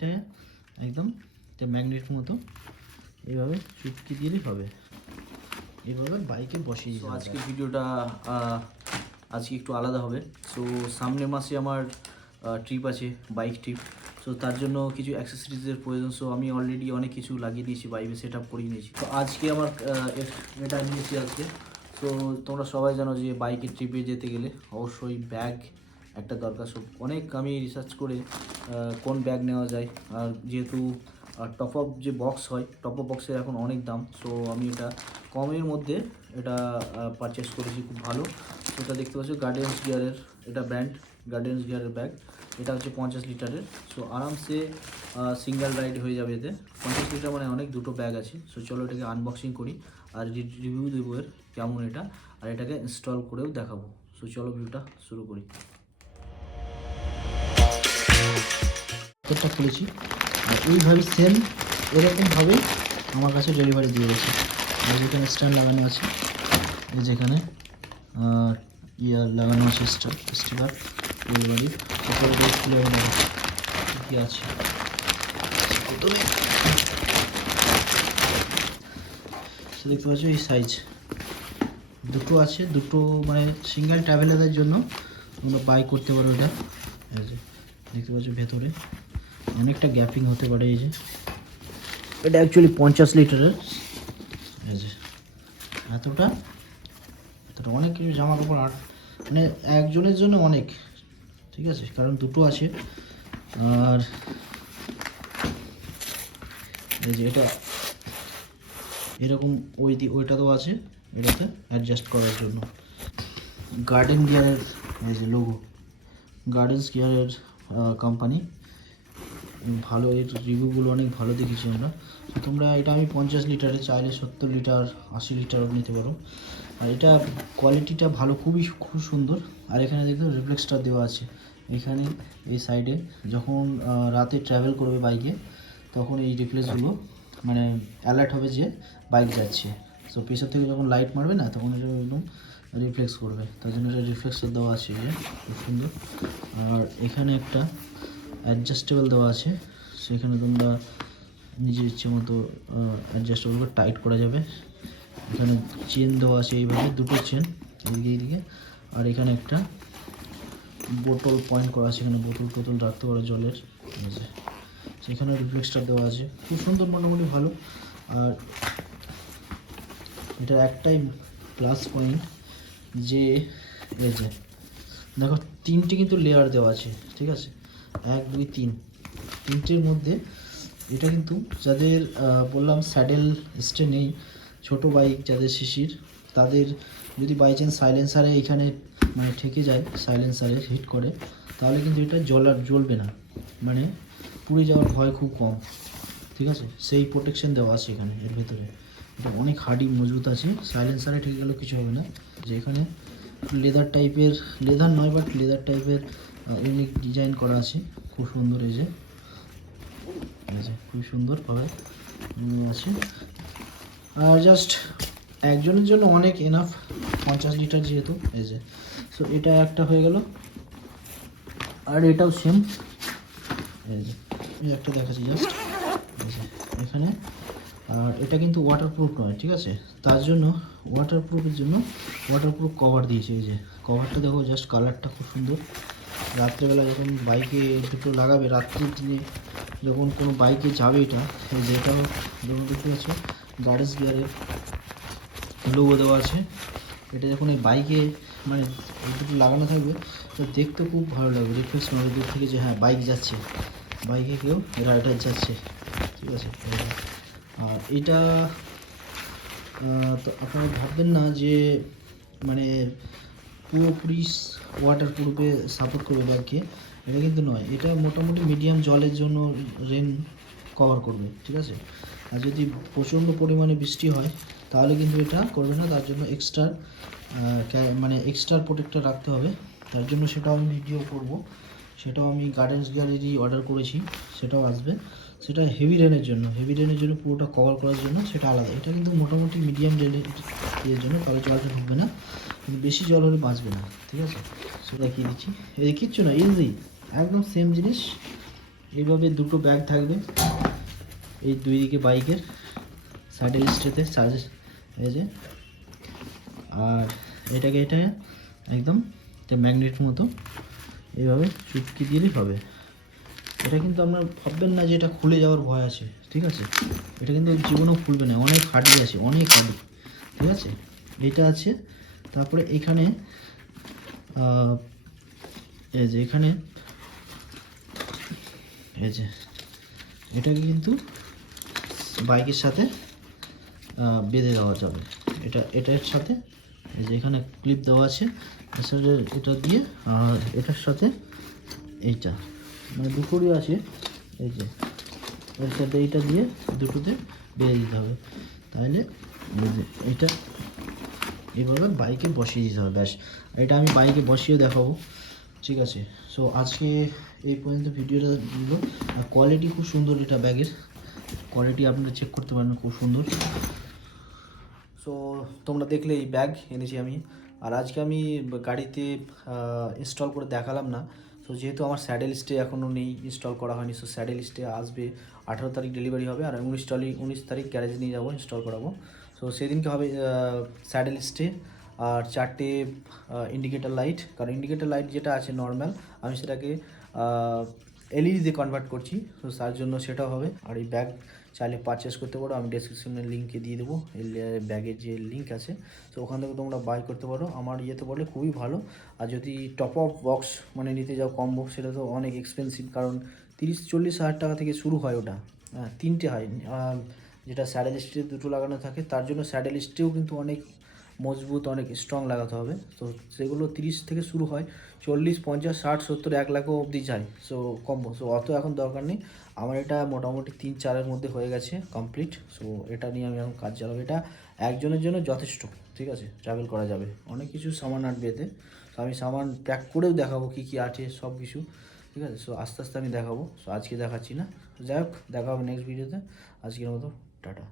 এটা একদম ম্যাগনেট মতো এইভাবে চুটকি দিলেই হবে। এইভাবে বাইকে বসিয়ে দিতে হবে। আজকের ভিডিওটা আজকে একটু আলাদা হবে। সো সামনের মাসে আমার ট্রিপ আছে, বাইক ট্রিপ। সো তার জন্য কিছু অ্যাক্সেসরিজের প্রয়োজন। সো আমি অলরেডি অনেক কিছু লাগিয়ে দিয়েছি, বাইকে সেট আপ করিয়ে নিয়েছি। তো আজকে আমার এটা নিয়েছি আজকে। সো তোমরা সবাই জানো যে বাইকের ট্রিপে যেতে গেলে অবশ্যই ব্যাগ একটা দরকার। সব অনেক আমি রিসার্চ করে কোন ব্যাগ নেওয়া যায়। আর যেহেতু টপ আপ যে বক্স হয়, টপ আপ বক্সের এখন অনেক দাম। সো আমি এটা কমের মধ্যে এটা পারচেস করেছি, খুব ভালো। সেটা দেখতে পাচ্ছ গার্ডিয়ান্স গিয়ারের, এটা ব্র্যান্ড গার্ডিয়ান্স গিয়ারের ব্যাগ। এটা হচ্ছে 50 লিটারের। সো আরামসে সিঙ্গেল রাইড হয়ে যাবে এতে। 50 লিটার মানে অনেক, দুটো ব্যাগ আছে। সো চলো এটাকে আনবক্সিং করি আর রিভিউ দেবো এর কেমন এটা, আর এটাকে ইনস্টল করেও দেখাবো। সো চলো ভিডিওটা শুরু করি। প্যাকেটটা খুলেছি আর এইভাবে সেম এরকমভাবে আমার কাছে ডেলিভারি দিয়ে গেছে। আর যেখানে স্ট্যান্ড লাগানো আছে, এই যেখানে লাগানো আছে স্টিকার ডেলিভারি। খুলে কী আছে প্রথমে দেখতে পাচ্ছ এই সাইজ দুটো আছে, দুটো মানে সিঙ্গেল ট্রাভেলারের জন্য তোমরা বাই করতে পারো। এটা দেখতে পাচ্ছ ভেতরে অনেকটা গ্যাপিং হতে পারে। এই যে এটা অ্যাকচুয়ালি 50 লিটারের। এই যে এতটা অনেক কিছু জামা কাপড়, আর মানে একজনের জন্য অনেক, ঠিক আছে, কারণ দুটো আছে। আর এই যে এটা এরকম ওইটাতেও আছে, এটাতে অ্যাডজাস্ট করার জন্য। গার্ডেন গিয়ারের এই যে লোগো, গার্ডেন্স গিয়ারের কোম্পানি, ভালো। এর রিভিউগুলো অনেক ভালো দেখেছি আমরা। তো তোমরা এটা আমি 50 লিটারে চাইলে 70 লিটার 80 লিটারও নিতে পারো। আর এটা কোয়ালিটিটা ভালো, খুব সুন্দর। আর এখানে দেখো রিফ্লেক্সটার দেওয়া আছে এখানে এই সাইডে। যখন রাতে ট্রাভেল করবে বাইকে, তখন এই রিফ্লেক্সগুলো মানে অ্যালার্ট হবে যে বাইক যাচ্ছে। সো পেছন থেকে যখন লাইট মারবে না, তখন এটা একদম রিফ্লেক্স করবে। তার জন্য এটা রিফ্লেক্সটার দেওয়া আছে, যে খুব সুন্দর। আর এখানে একটা অ্যাডজাস্টেবল দেওয়া আছে, সেখানে তোমরা নিজের ইচ্ছে মতো অ্যাডজাস্টেবল করে টাইট করা যাবে। এখানে চেন দেওয়া আছে, এইভাবে দুটো চেন এইদিকে। আর এখানে একটা বোতল পয়েন্ট করা আছে, এখানে বোতল রাখতে পারো জলের। সেখানে রিফ্লেক্সটা দেওয়া আছে, খুব সুন্দর, মোটামুটি ভালো। আর এটা একটাই প্লাস পয়েন্ট যে এই যে দেখো তিনটে কিন্তু লেয়ার দেওয়া আছে, ঠিক আছে, 1 2 3, তিনটের মধ্যে এটা কিন্তু যাদের বললাম স্যাডেল স্টে নেই, ছোটো বাইক যাদের শিশির, তাদের যদি বাই চান্স সাইলেন্সারে এখানে মানে ঠেকে যায়, সাইলেন্সারে হিট করে, তাহলে কিন্তু এটা জ্বলবে না, মানে পুড়ে যাওয়ার ভয় খুব কম, ঠিক আছে। সেই প্রোটেকশন দেওয়া আছে এখানে, এর ভেতরে এটা অনেক হার্ডি মজবুত আছে। সাইলেন্সারে ঠেকে গেলেও কিছু হবে না। যে এখানে লেদার টাইপের, লেদার নয় বাট লেদার টাইপের ইউনিক ডিজাইন করা আছে, খুব সুন্দর। এই যে খুব সুন্দরভাবে আছে। আর জাস্ট একজনের জন্য অনেক এনাফ, 50 লিটার যেহেতু। এই যে সো এটা একটা হয়ে গেল। আর এটাও সেম, এই যে একটা দেখাচ্ছি জাস্ট এখানে। আর এটা কিন্তু ওয়াটারপ্রুফ নয়, ঠিক আছে, তার জন্য ওয়াটারপ্রুফের জন্য ওয়াটারপ্রুফ কভার দিয়েছে। এই যে কভারটা দেখো, জাস্ট কালারটা খুব সুন্দর। রাত্রেবেলা যখন বাইকে দুটো লাগাবে, রাত্রির দিনে যখন কোনো বাইকে যাবে, এটা যেটাও যখন দেখতে পাচ্ছ গার্ডেন্স গিয়ারের লোগো দেওয়া আছে। এটা যখন এই বাইকে মানে দুটো লাগানো থাকবে, তো দেখতে খুব ভালো লাগবে, রিফ্লেক্স মারবে দূর থেকে যে হ্যাঁ বাইক যাচ্ছে, বাইকে কেউ রাইডার যাচ্ছে, ঠিক আছে। আর এটা তো আপনারা ভাববেন না যে মানে পুরোপুরি ওয়াটারপ্রুফে সাপোর্ট করবে বাইককে, এটা কিন্তু নয়। এটা মোটামুটি মিডিয়াম জলের জন্য রেন কভার করবে, ঠিক আছে। আর যদি প্রচণ্ড পরিমাণে বৃষ্টি হয়, তাহলে কিন্তু এটা করবে না। তার জন্য এক্সট্রা প্রোটেক্টর রাখতে হবে। তার জন্য সেটাও আমি ভিডিও করব, সেটাও আমি গার্ডেন্স গ্যালারি অর্ডার করেছি, সেটাও আসবে। সেটা হেভি রেনের জন্য পুরোটা কভার করার জন্য সেটা আলাদা। এটা কিন্তু মোটামুটি মিডিয়াম রেনের জন্য, তবে জলটা ঢুকবে না, কিন্তু বেশি জল হলে বাঁচবে না, ঠিক আছে। সেটা দেখিয়ে দিচ্ছি, এই কিচ্ছু না, ইজি, একদম সেম জিনিস। এইভাবে দুটো ব্যাগ থাকবে এই দুই দিকে বাইকের স্যাডেল স্টেতে চার্জ এই যে। আর এটা একদম ম্যাগনেট মতো এইভাবে চুটকি দিলেই হবে। এটা কিন্তু আপনার ভাববেন না যে এটা খুলে যাওয়ার ভয় আছে, ঠিক আছে? এটা কিন্তু জীবনেও খুলবে না, অনেক হার্ডি আছে, অনেক হার্ডি, ঠিক আছে? এটা আছে। তারপরে এখানে এই যে এখানে এই যে এটাকে কিন্তু বাইকের সাথে বেঁধে দেওয়া যাবে। এটার সাথে এই যে এখানে ক্লিপ দেওয়া আছে, এর সাথে এটা দিয়ে, আর এটার সাথে এইটা মানে দুটোরই আছে। এই যে এর সাথে এইটা দিয়ে দুটোতে বেঁধে দিতে হবে। তাহলে এই যে এইটা এভাবে বাইকে বসিয়ে দিতে হবে, ব্যাস। এটা আমি বাইকে বসিয়ে দেখাবো, ঠিক আছে? সো আজকে এই পর্যন্ত ভিডিওটা দিল। আর কোয়ালিটি খুব সুন্দর, এটা ব্যাগের কোয়ালিটি আপনারা চেক করতে পারেন, খুব সুন্দর। সো তোমরা দেখলে এই ব্যাগ এনেছি আমি। আর আজকে আমি গাড়িতে ইনস্টল করে দেখালাম না। সো যেহেতু আমার স্যাডেল স্টে এখনও নেই, ইনস্টল করা হয়নি, সো স্যাডেল স্টে আসবে 18 তারিখ ডেলিভারি হবে, আর 19 তারিখ গ্যারেজে নিয়ে যাবো, ইনস্টল করাবো। সো সেদিনকে হবে স্যাডেল স্টে আর 4টে ইন্ডিকেটার লাইট। কারণ ইন্ডিকেটার লাইট যেটা আছে নর্মাল, আমি সেটাকে এলইডিতে কনভার্ট করছি, তো তার জন্য সেটাও হবে। আর এই ব্যাগ চাইলে পারচেস করতে পারো, আমি ডেসক্রিপশনের লিঙ্কে দিয়ে দেবো এই ব্যাগের যে লিঙ্ক আছে, তো ওখান থেকে তোমরা বাই করতে পারো। আমার ইয়েতে বলে খুবই ভালো। আর যদি টপ আপ বক্স মানে নিতে যাও কম্বো, সেটা তো অনেক এক্সপেন্সিভ, কারণ 30-40 হাজার টাকা থেকে শুরু হয় ওটা। হ্যাঁ, 3টে হয়, যেটা স্যাডেল স্টে দুটো লাগানো থাকে, তার জন্য স্যাডেল স্টেও কিন্তু অনেক মজবুত, অনেক স্ট্রং লাগাতে হবে। তো সেগুলো 30 থেকে শুরু হয়, 40, 50, 60, 70, 1 লাখও অবধি যায়। সো কম্বো, সো অত এখন দরকার নেই। আমার এটা মোটামুটি 3-4-এর মধ্যে হয়ে গেছে কমপ্লিট। সো এটা নিয়ে আমি এখন কাজ চালাবো। এটা একজনের জন্য যথেষ্ট, ঠিক আছে? ট্রাভেল করা যাবে, অনেক কিছু সামান আনবে এতে। তো আমি সামান প্যাক করেও দেখাবো কী কী আছে সব কিছু, ঠিক আছে? সো আস্তে আস্তে আমি দেখাবো, সো আজকে দেখাচ্ছি না। যাই হোক, দেখা হবে নেক্সট ভিডিওতে। আজকের মতো টাটা।